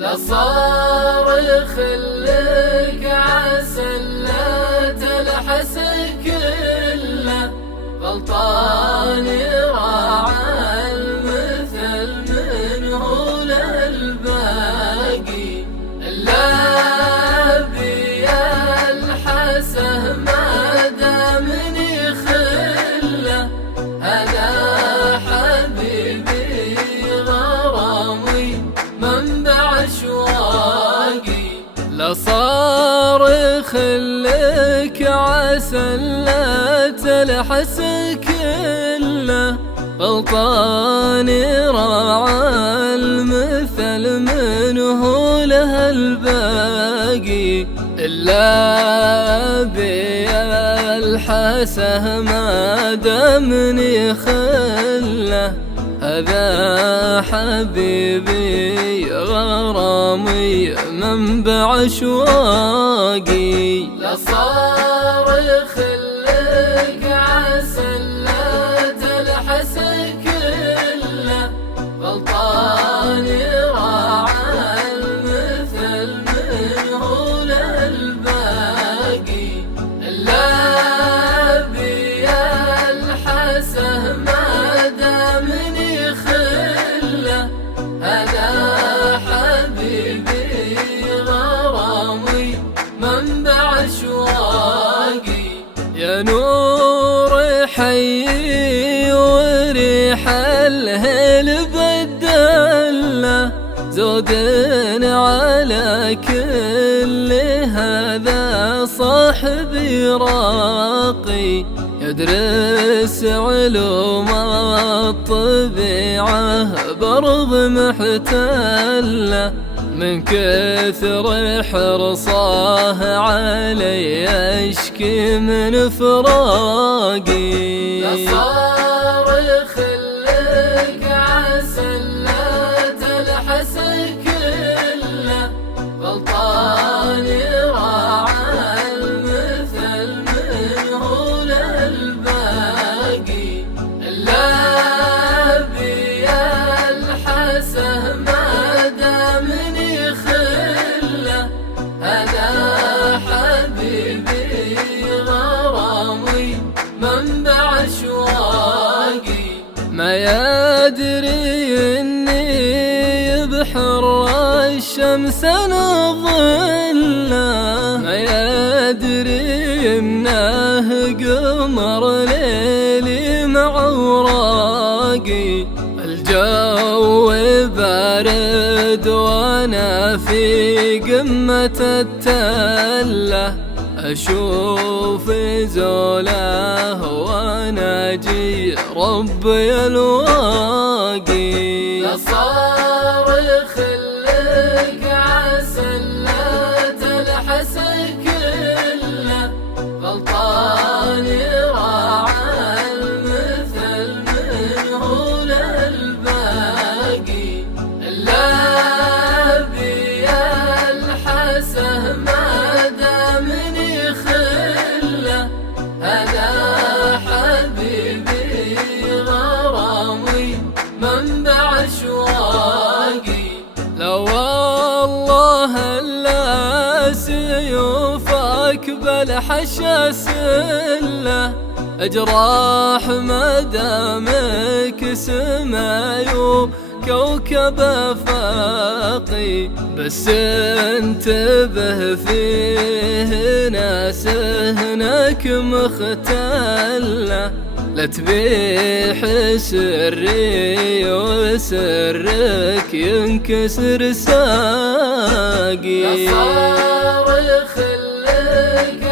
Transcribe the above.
لصارخ لك عسل لا تلحس كله غلطان راعى المثل منه للباقي إلا بيلحسه ما دامني خله هذا حبيبي غرامي منبع أشواقي لصارخ لك عسل لا تلحس كله غلطان راعى المثل منه له الباقي إلا بيلحسه ما دامني خله هذا حبيبي غرامي منبع أشواقي لصارخ لك عسل لا تلحس كله غلطان راعى المثل منه للباقي إلا بيلحسه ما دامني خله هذا حبيبي غرامي منبع أشواقي يا نور حي وريح الهل بدله زود على كل هذا صاحبي راقي يدرس علوم الطبيعة برض محتله من كثر حرصاه علي أشكي من فراقي لصارخ لك عسل لا تلحس كله غلطان راعى المثل منه للباقي إلا بيلحسه ما دامني خله هذا حبيبي غرامي منبع أشواقي ما يدري إني بحر الشمس نظله ما يدري إنه قمر ليلي مع أوراقي الجو بارد وانا في قمة التلة أشوف زوله وناجي ربي الواقي لصارخ لك عسل لا تلحس كله غلطان راعى المثل منه للباقي إلا بيلحسه ما دامني خله هذا حبيبي غرامي منبع أشواقي لو والله إلا سيوفك بالحشا سله أجراح ما دامك سمايو كوكب فاقي بس انتبه فيه ناس هناك مختله لا تبيح سري وسرك ينكسر ساقي لصارخ لك